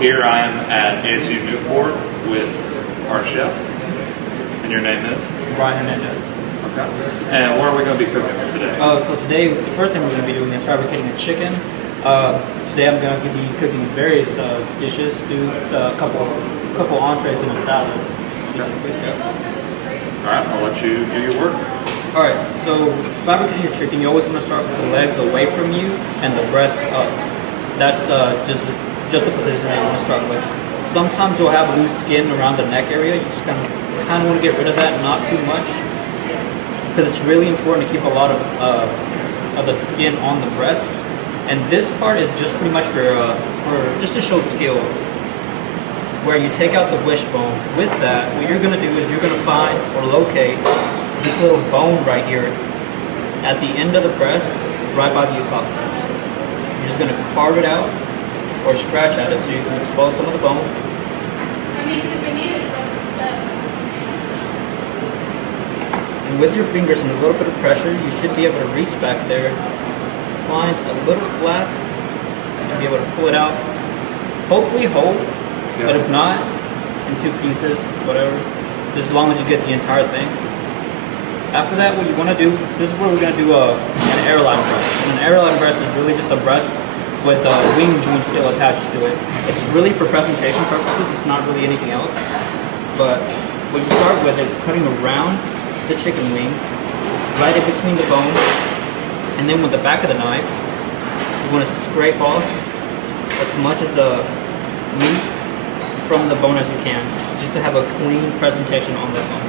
Here I am at ASU Newport with our chef, and your name is? Brian Hernandez. Okay. And what are we going to be cooking today? So today, the first thing we're going to be doing is fabricating a chicken. Today I'm going to be cooking various dishes, soups, a couple entrees, and a salad. All right, I'll let you do your work. Alright, so fabricating your chicken, you always want to start with the legs away from you and the breast up. That's just the position that you want to start with. Sometimes you'll have loose skin around the neck area. You just kind of want to get rid of that, not too much, because it's really important to keep a lot of the skin on the breast. And this part is just pretty much for just to show skill. Where you take out the wishbone. With that, what you're going to do is you're going to find or locate this little bone right here at the end of the breast, right by the esophagus. You're just going to carve it out or scratch at it so you can expose some of the bone. And with your fingers and a little bit of pressure, you should be able to reach back there, find a little flap, and be able to pull it out. Hopefully whole. But if not, in two pieces, whatever, just as long as you get the entire thing. After that, what you want to do, this is where we're going to do an airline breast. And an airline breast is really just a breast with a wing joint still attached to it. It's really for presentation purposes, it's not really anything else. But what you start with is cutting around the chicken wing, right in between the bones, and then with the back of the knife, you want to scrape off as much of the meat from the bone as you can, just to have a clean presentation on that bone.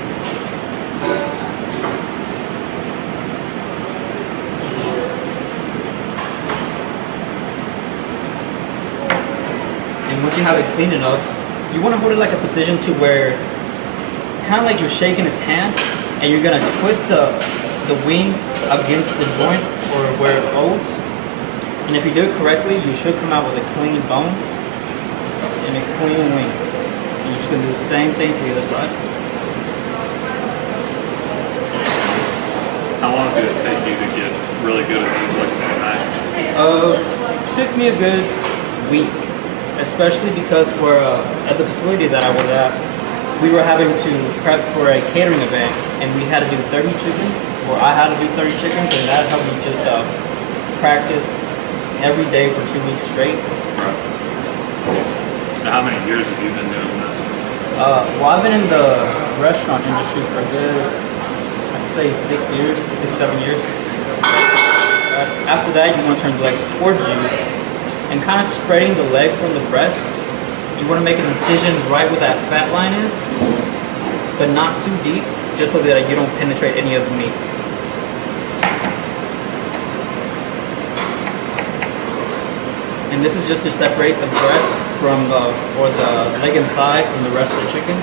And once you have it clean enough, you want to hold it like a position to where, kind of like you're shaking its hand, and you're going to twist the wing against the joint or where it folds. And if you do it correctly, you should come out with a clean bone and a clean wing. And you're just going to do the same thing to the other side. How long did it take you to get really good at these, like a knife? It took me a good week, especially because we're at the facility that I was at, we were having to prep for a catering event, and we had to do 30 chickens, or I had to do 30 chickens, and that helped me just practice every day for 2 weeks straight. Right. Now, how many years have you been doing this? Well, I've been in the restaurant industry for a good, I'd say 6 years, 7 years. After that, you want to turn the legs towards you and kind of spreading the leg from the breast. You want to make an incision right where that fat line is, but not too deep, just so that you don't penetrate any of the meat. And this is just to separate the breast from the leg and thigh from the rest of the chicken.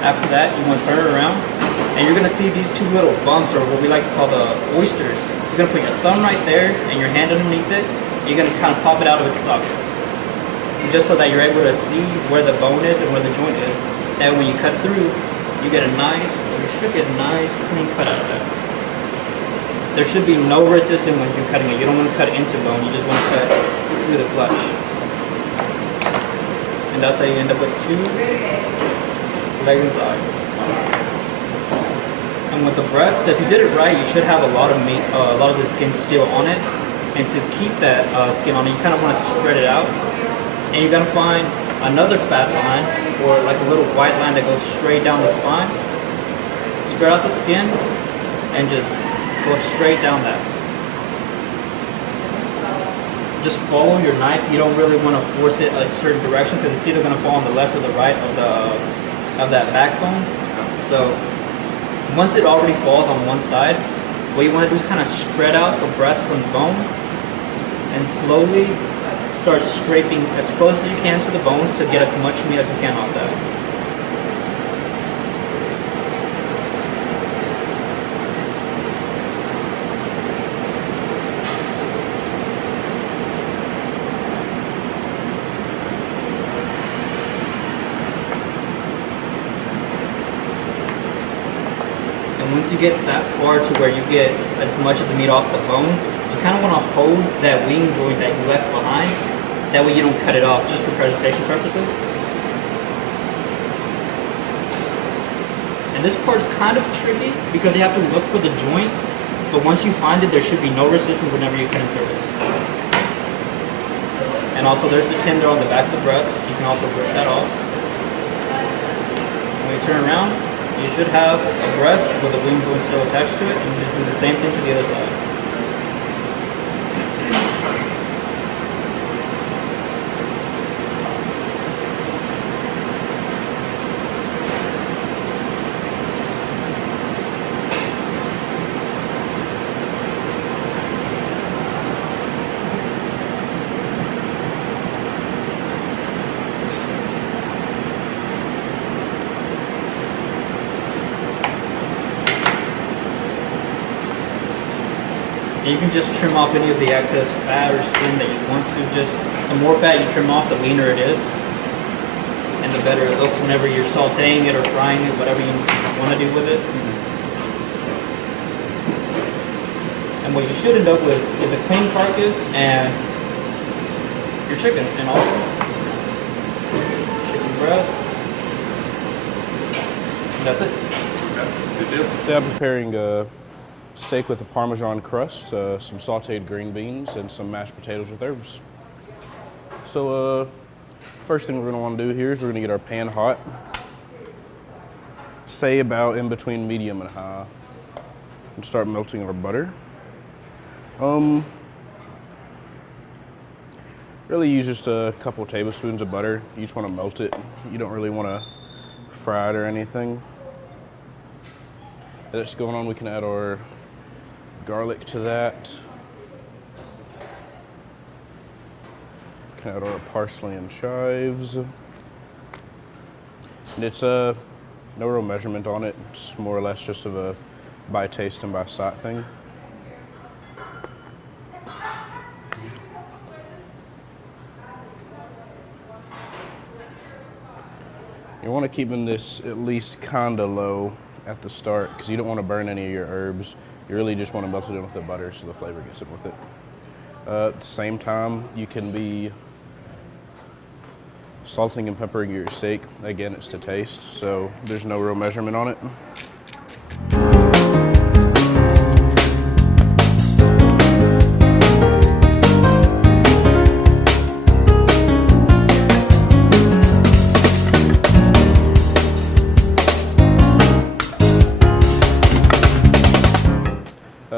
After that, you want to turn it around, and you're going to see these two little bumps, or what we like to call the oysters. You're going to put your thumb right there and your hand underneath it, and you're going to kind of pop it out of its socket. Just so that you're able to see where the bone is and where the joint is. And when you cut through, you get a nice, or you should get a nice clean cut out of that. There should be no resistance when you're cutting it. You don't want to cut into bone, you just want to cut through the flesh. And that's how you end up with two legs and thighs. And with the breast, if you did it right, you should have a lot of meat, a lot of the skin still on it. And to keep that skin on it, you kind of want to spread it out. And you're going to find another fat line, or like a little white line that goes straight down the spine. Spread out the skin and just go straight down that. Just follow your knife. You don't really want to force it a certain direction, because it's either going to fall on the left or the right of that backbone. So once it already falls on one side, what you want to do is kind of spread out the breast from the bone and slowly start scraping as close as you can to the bone to get as much meat as you can off that. And once you get that far to where you get as much of the meat off the bone, you kind of want to hold that wing joint that you left behind. That way you don't cut it off, just for presentation purposes. And this part's kind of tricky because you have to look for the joint, but once you find it, there should be no resistance whenever you cut through it. And also there's the tender on the back of the breast. You can also rip that off. When you turn around, you should have a breast with the wing joint still attached to it, and just do the same thing to the other side. And you can just trim off any of the excess fat or skin that you want to. Just the more fat you trim off, the leaner it is, and the better it looks whenever you're sautéing it or frying it, whatever you want to do with it. And what you should end up with is a clean carcass and your chicken, and also chicken breast. And that's it. Okay, good deal. Today I'm preparing a steak with a Parmesan crust, some sauteed green beans, and some mashed potatoes with herbs. So first thing we're going to want to do here is we're going to get our pan hot. Say about in between medium and high. And start melting our butter. Really use just a couple tablespoons of butter. You just want to melt it. You don't really want to fry it or anything. That's going on, we can add our garlic to that. Can add our parsley and chives. And it's no real measurement on it. It's more or less just of a by taste and by sight thing. You want to keep this at least kinda low at the start because you don't want to burn any of your herbs. You really just want to melt it in with the butter so the flavor gets in with it. At the same time, you can be salting and peppering your steak. Again, it's to taste, so there's no real measurement on it.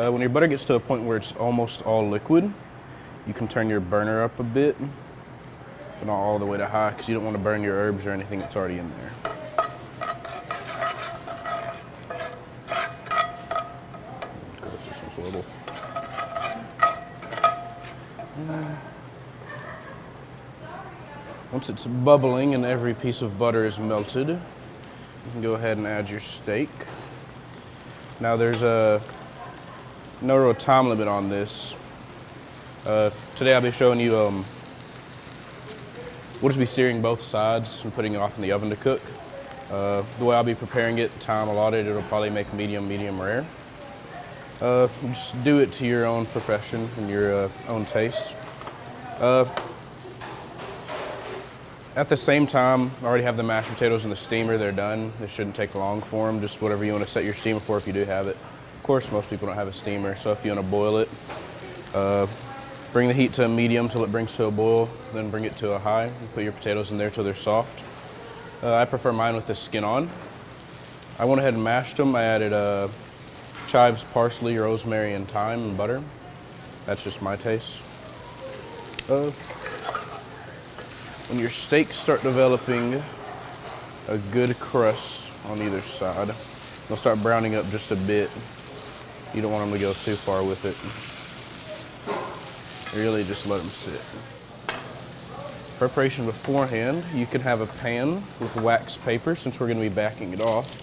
When your butter gets to a point where it's almost all liquid, you can turn your burner up a bit, but not all the way to high because you don't want to burn your herbs or anything that's already in there. Once it's bubbling and every piece of butter is melted, you can go ahead and add your steak. Now there's no real time limit on this. Today I'll be showing you, we'll just be searing both sides and putting it off in the oven to cook. The way I'll be preparing it, time allotted, it'll probably make medium rare. Just do it to your own profession and your own taste. At the same time, I already have the mashed potatoes in the steamer, they're done. It shouldn't take long for them, just whatever you want to set your steamer for if you do have it. Of course, most people don't have a steamer, so if you want to boil it, bring the heat to a medium till it brings to a boil, then bring it to a high, and put your potatoes in there till they're soft. I prefer mine with the skin on. I went ahead and mashed them. I added chives, parsley, rosemary, and thyme and butter. That's just my taste. When your steaks start developing a good crust on either side, they'll start browning up just a bit. You don't want them to go too far with it. Really just let them sit. Preparation beforehand, you can have a pan with wax paper since we're going to be backing it off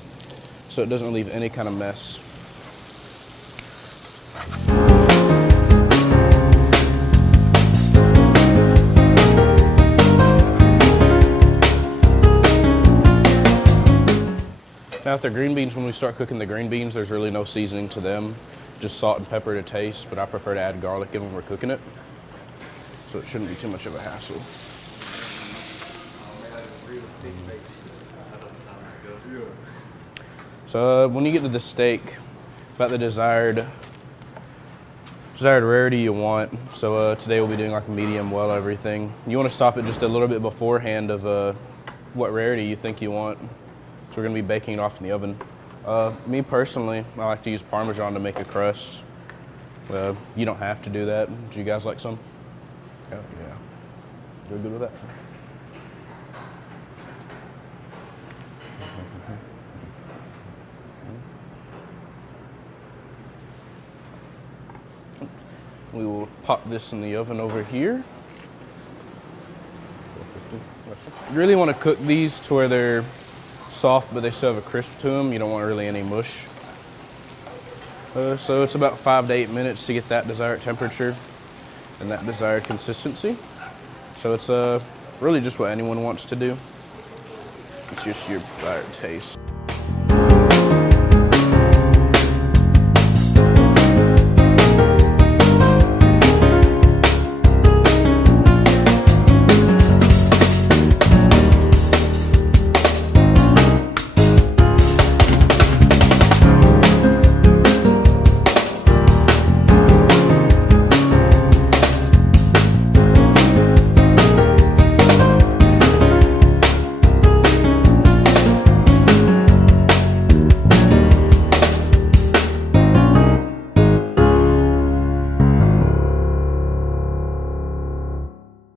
so it doesn't leave any kind of mess. Now with the green beans, when we start cooking the green beans, there's really no seasoning to them. just salt and pepper to taste, but I prefer to add garlic in when we're cooking it. So it shouldn't be too much of a hassle. So when you get to the steak, about the desired rarity you want. So today we'll be doing like a medium well everything. You want to stop it just a little bit beforehand of what rarity you think you want. So we're gonna be baking it off in the oven. Me personally, I like to use Parmesan to make a crust. You don't have to do that. Do you guys like some? Yeah. You're good with that? We will pop this in the oven over here. You really want to cook these to where they're soft, but they still have a crisp to them. You don't want really any mush. So it's about 5 to 8 minutes to get that desired temperature and that desired consistency. So it's really just what anyone wants to do. It's just your desired taste.